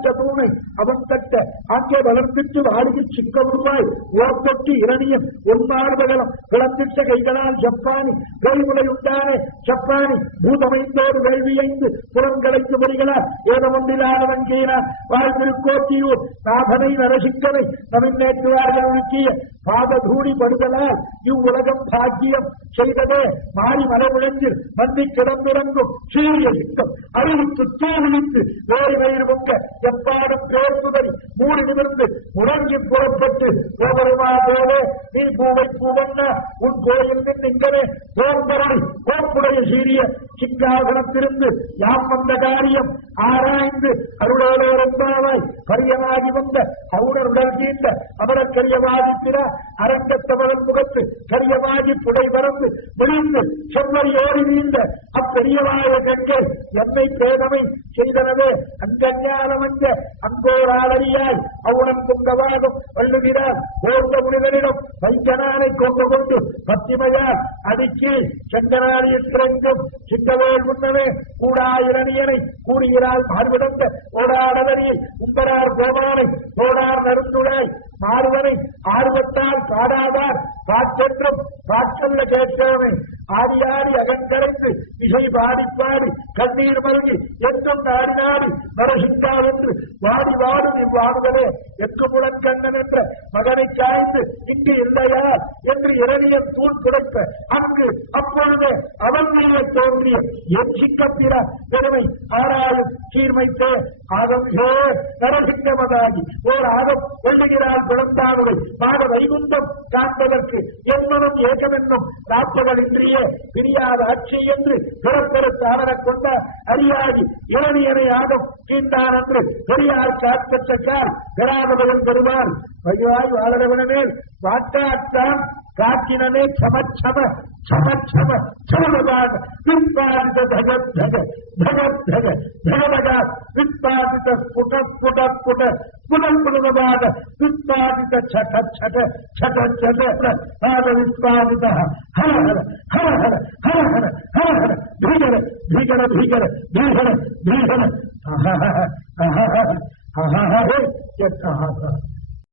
வாடிட்ட தூணை அவன் தட்ட அங்கே வளர்த்திட்டு வாடிக்கு சிக்க உருவாய் ஓர்த்தொட்டு இரணியம் ஒன்மாறுபகலம் கிளந்திட்ட கைகளால் ஜப்பானி வேய்முலை உண்டானே ஜப்பானி பூதமைந்தோடு வேள்வியைந்து புலன்களைத்து வருகிறார் ஏதமொன்றிலானவன் கீழான் வாழ்விற்கோட்டியூர் நாதனை நரசிக்கனை நவிநேற்றுவார்கள் உருக்கிய பாததூடி படுதலால் இவ்வுலகம் பாக்கியம் செய்ததே மாறி மலைமுழஞ்சில் மந்தி கிடந்திறங்கும் சீரிய சித்தம் அறிவித்து தூவிழித்து வேறு வயிறு பொங்க எப்பாடும் பேர்த்துதறி மூடி நிமிர்ந்து முழங்கி புறப்பட்டு கோபருமா போலே நீ பூவை பூவண்ணா உன் கோயில் நின்றே தோன்பரவை கோப்புடைய சீரிய சிங்காசனத்திலிருந்து யாம் வந்த காரியம் ஆராய்ந்து அருளோலோரம்பாவாய் கரியமாகி வந்த அவுணருடல் தீர்ந்த அமரக்கரியவாதிப்பிற அரங்கத்தவரன் முகத்து கரியமாகி புடை பறந்து விழிந்து செம்மறியோடி நீந்த அப்பெரியவாய கண்கள் என்னை பேதமை செய்தனவே அஞ்ஞானமஞ்ச அங்கோராளையாய் அவுணன் குங்கவாகம் வள்ளுகிறார் ஓர்ந்த முனிவரிடம் வைஞ்சனானை கொண்டு கொண்டு பத்திமையால் அடுக்கி செங்கனாரியிற்கும் சிங்கவேல் முன்னமே கூடாயிரணியனை கூறுகிறாள் மார்விடந்த ஓடாடவரியை உம்பரார் கோமானை தோடார் நருந்துழாய் மாறுவனை ஆர்வத்தால் பாடாதார் காற்றென்றும் காற்றல்ல கேட்கவே ஆடியாடி அகங்கரைந்து இசை பாடிப்பாடி கண்ணீர் மல்கி என்றும் நாடி நாடி நரசிங்கா என்று வாடி வாடும் இவ்வாடுதலே எக்குமுடன் கண்ணன் என்ற மகனை காய்ந்து இங்கு இல்லையார் என்று இரணியன் தூள் துடைப்ப அங்கு அப்பொழுது அவன் மீது தோன்றிய எச்சிக்கப்பிற பெருமை ஆராயும் சீர்மைத்தே ஆகம்ஹே நரசிங்கமதாகி ஓர் ஆகம் கொள்ளுகிறாள் குழந்தானுவை பாட வைகுந்தம் காண்பதற்கு என்மனும் ஏகமென்னும் ராப்பகலின்றிய பிரியாத ஆட்சி என்று பிறப்பெரு தாவர கொண்ட அறியாகி இரணியனை ஆகம் கீழ்ந்தான் என்று பெரியார் காற்பற்றார் பெறாதவர்கள் பெறுவார் வழிவாய் வாழறவனமேல் வாட்டாத்தான் காட்டினமே சமச்சம சமச்சம சமதாக விற்பாதித்த தகத் தக தகத் தக தகதக விற்பாதித்த ஸ்புட ஸ்புட ஸ்புட புனல் புனமாக விற்பாதித்த சட சட சட சட பாத விற்பாதித ஹர ஹர ஹர ஹர ஹர ஹர ஹர ஹர பீகர பீகர பீகர பீகர பீகர